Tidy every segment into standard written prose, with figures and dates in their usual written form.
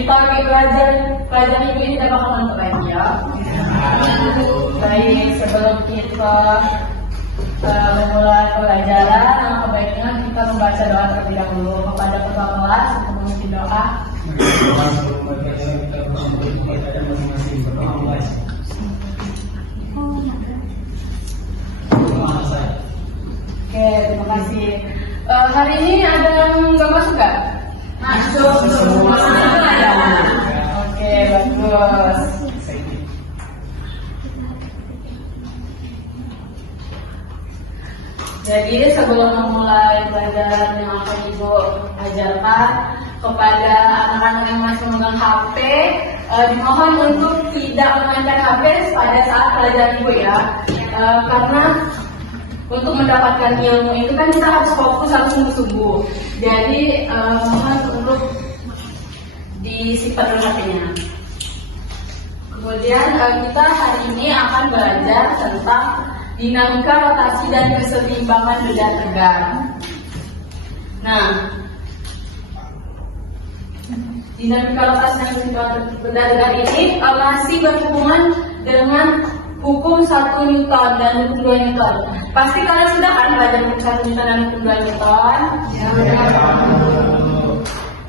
Kita lagi pelajaran ibu ini dapat menonton lagi ya. Baik, sebelum kita memulai pelajaran, alangkah baiknya kita membaca doa terlebih dahulu kepada ketua kelas untuk mengisi doa. Oke, terima kasih. Hari ini ada yang nggak masuk nggak? Masuk semua. Oke, bagus. Jadi sebelum memulai pelajaran yang akan Ibu ajarkan kepada anak-anak yang masih memegang HP, dimohon untuk tidak memainkan HP pada saat pelajaran Ibu ya, karena untuk mendapatkan ilmu itu kan kita harus fokus, harus sungguh-sungguh. Jadi mohon untuk disimpan dulu HP-nya. Kemudian kita hari ini akan belajar tentang dinamika rotasi dan keseimbangan benda tegak. Nah, dinamika rotasi dan keseimbangan benda tegak ini masih berhubungan dengan hukum 1 Newton dan hukum 2 Newton. Pasti kalian sudah kan belajar hukum 1 Newton dan hukum 2 Newton? Ya.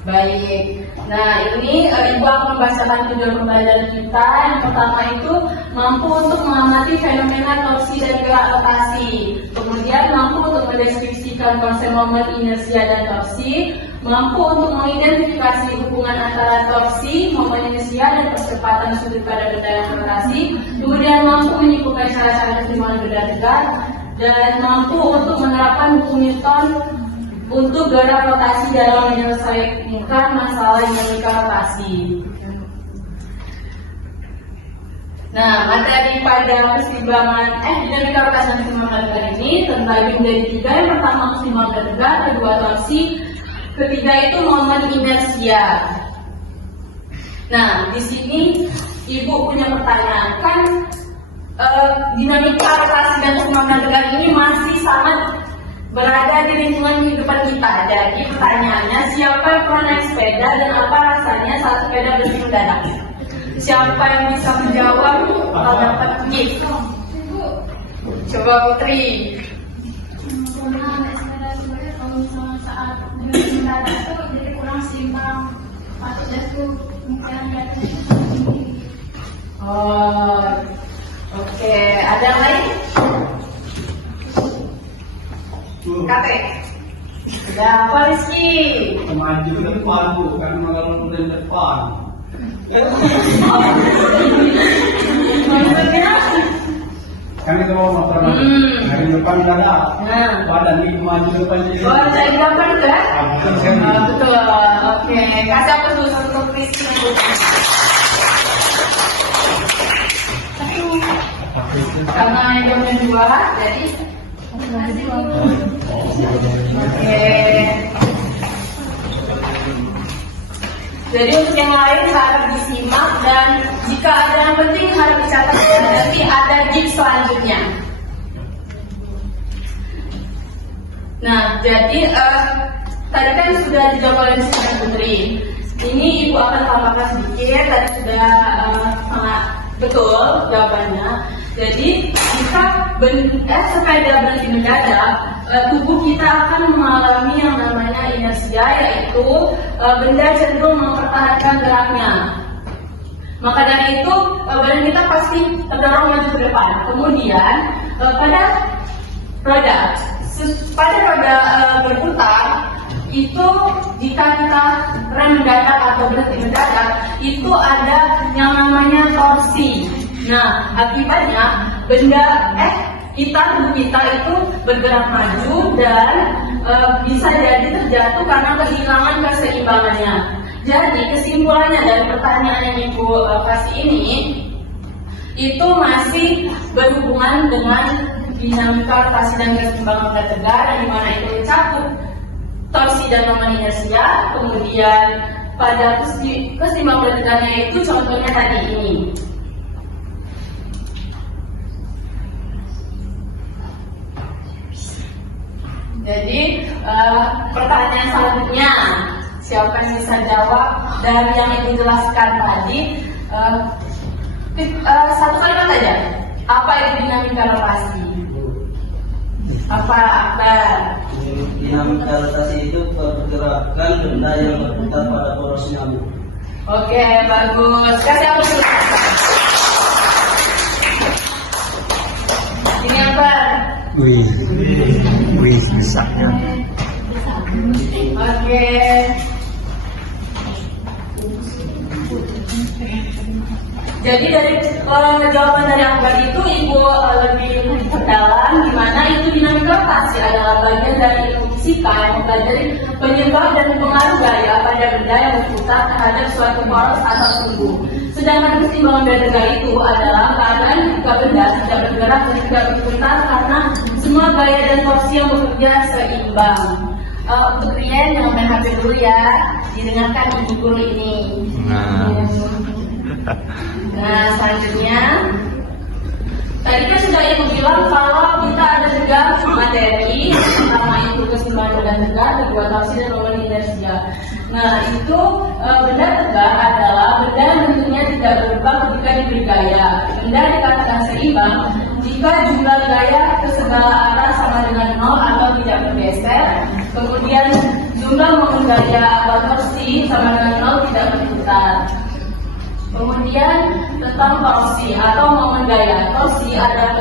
Baik. Nah, ini Ibu akan membacakan tujuan pembelajaran kita. Yang pertama itu mampu untuk mengamati fenomena torsi dan gerak rotasi. Kemudian mampu untuk mendeskripsikan konsep momen, inersia, dan torsi. Mampu untuk mengidentifikasi hubungan antara torsi, momen inersia, dan percepatan sudut pada benda yang berotasi. Kemudian mampu menyimpulkan cara-cara keseimbangan benda tegak. Dan mampu untuk menerapkan hukum Newton untuk gerak rotasi dalam menyelesaikan masalah dinamika rotasi. Nah, materi pada keseimbangan dinamika rotasi dan keseimbangan tegak ini terbagi menjadi 3. Yang pertama keseimbangan benda tegak, kedua torsi, ketiga itu momen inersia. Nah, di sini Ibu punya pertanyaan, kan dinamika rotasi dan keseimbangan benda tegak ini masih sangat berada di lingkungan kehidupan kita. Jadi pertanyaannya, siapa yang pernah naik sepeda dan apa rasanya saat sepeda berhenti mendadak? Siapa yang bisa menjawab kalau dapat gift? Coba Putri. Pernah naik sepeda sebenarnya kalau misalnya saat berhenti mendadak itu jadi kurang seimbang, patut jatuh mungkin jatuh. Oh, oke. Ada yang lain? Kate. Ada apa Rizky? Maju ke depan Bu, karena kalau ke depan. Maksudnya? Kami kalau motor dari depan nggak ada. Badan ini maju depan jadi. Oh, saya gambar kan? Betul. Betul. Oke. Kasih apa dulu untuk Rizky? Karena jamnya 2, jadi oke. Jadi untuk yang lain harap disimak, dan jika ada yang penting harap dicatat, nanti ada gift selanjutnya. Nah, jadi tadi kan sudah dijawab oleh Miss Putri. Ini Ibu akan tambahkan sedikit. Tadi sudah sangat betul jawabannya. Jadi jika sepeda berhenti mendadak, tubuh kita akan mengalami yang namanya inersia, yaitu benda cenderung mempertahankan geraknya. Maka dari itu badan kita pasti terdorong maju ke depan. Kemudian pada roda berputar itu, jika kita rem mendadak atau berhenti mendadak, itu ada yang namanya torsi. Nah, akibatnya tubuh kita itu bergerak maju dan bisa jadi terjatuh karena kehilangan keseimbangannya. Jadi kesimpulannya dari pertanyaan yang Ibu kasih ini, itu masih berhubungan dengan dinamika rotasi dan keseimbangan benda tegak, di mana itu mencakup torsi dan momen inersia. Kemudian pada keseimbangan benda tegaknya itu contohnya tadi ini. Jadi pertanyaan selanjutnya, Siapa yang bisa jawab dari yang Ibu jelaskan tadi? Satu kalimat aja. Apa itu dinamika rotasi? Apa Akbar? Dinamika rotasi itu pergerakan benda yang berputar pada poros nyamuk. Oke, bagus. Kasih aku dulu. Ini apa? Wih, besarnya. Oke. Jadi dari jawaban dari Akbar itu Ibu lebih dalam gimana itu dinamika rotasi adalah bagian dari ilmu fisika yang mempelajari penyebab dan pengaruh gaya pada benda yang berputar terhadap suatu poros atau sumbu. Sedangkan keseimbangan benda itu adalah keadaan ketika benda tidak bergerak dan tidak berputar karena semua gaya dan torsi yang bekerja seimbang. Untuk Rian yang main HP dulu ya, didengarkan Ibu guru ini. Nah, selanjutnya tadi kan sudah Ibu bilang kalau kita ada tiga materi, pertama itu keseimbangan benda tegak, kedua torsi dan momen inersia. Nah, itu benda tegak adalah benda yang bentuknya tidak berubah ketika diberi gaya. Benda dikatakan seimbang jika jumlah gaya ke segala arah sama dengan 0 atau tidak bergeser. Kemudian jumlah momen gaya atau torsi sama dengan 0 tidak berputar. Kemudian tentang torsi atau momen gaya. Torsi adalah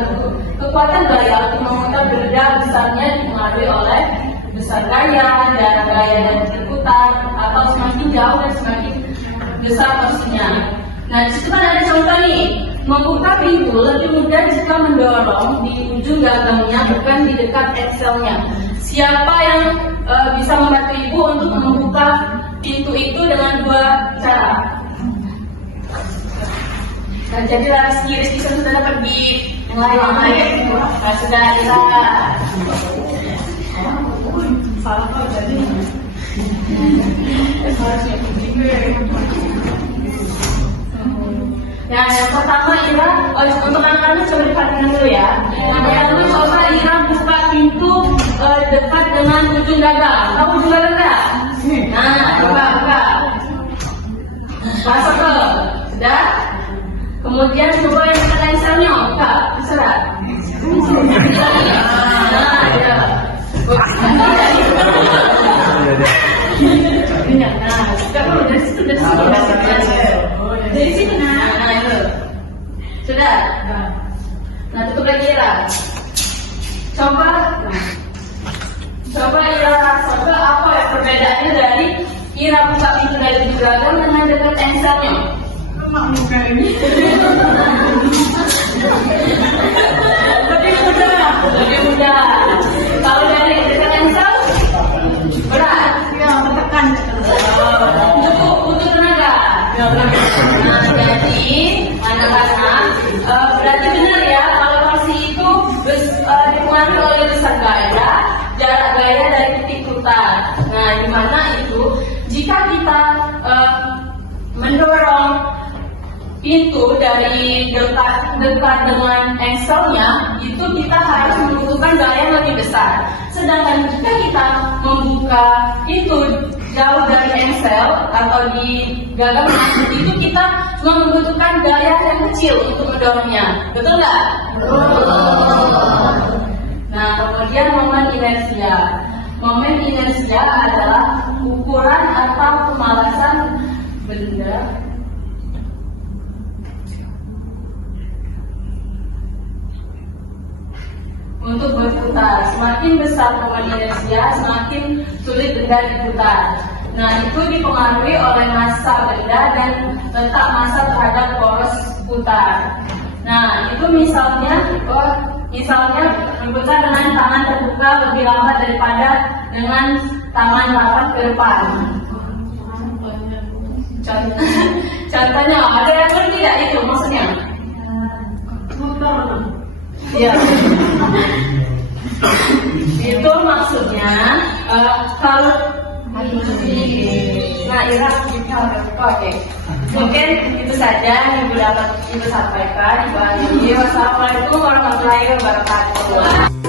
kekuatan gaya untuk memutar benda besarnya dipengaruhi oleh besar gaya dan gaya dan berputar atau semakin jauh dan semakin besar torsinya. Nah, di situ kan ada contoh nih. Membuka pintu lebih mudah jika mendorong di ujung gagangnya bukan di dekat akselnya. Siapa yang bisa membantu Ibu untuk membuka pintu itu dengan dua cara? Nah, jadi laras kiri kita sudah dapat di yang lain. Nah, sudah bisa. Salah kok jadi. Nah, yang pertama Ira, untuk anak-anak coba diperhatikan dulu ya. Yang pertama coba Ira buka pintu dekat dengan ujung gagang. Tahu ujung gagang nggak? Nah, buka. Masuk ke, sudah. Kemudian coba yang dekat enselnya, buka, terserah. Nah, ya. Nah, sudah dari situ, dari situ. Nah, itu. Sudah. Nah, tutup lagi Ira. Coba Ira coba apa ya perbedaannya dari Ira buka pintu dari gagang dengan dekat enselnya? Lebih mudah. Kalau dari dekat ensel berat. Tekan. Butuh tenaga. Nah, jadi anak-anak berarti benar ya kalau torsi itu dipengaruhi oleh besar gaya, jarak gaya dari titik putar. Nah, di mana itu jika kita mendorong pintu dari dekat dengan engselnya, itu kita harus membutuhkan gaya yang lebih besar. Sedangkan jika kita membuka pintu jauh dari engsel atau di gagang itu kita membutuhkan gaya yang kecil untuk mendorongnya. Betul nggak? Betul. Nah, kemudian momen inersia. Momen inersia adalah ukuran atau kemalasan benda untuk berputar. Semakin besar momen inersia, semakin sulit benda diputar. Nah, itu dipengaruhi oleh massa benda dan letak massa terhadap poros putar. Nah, itu misalnya berputar dengan tangan terbuka lebih lambat daripada dengan tangan rapat ke depan. Contohnya, ada yang ngerti tidak itu maksudnya? Ya. Itu maksudnya kalau Ira oke. Mungkin itu saja yang Ibu dapat Ibu sampaikan. Wassalamualaikum warahmatullahi wabarakatuh.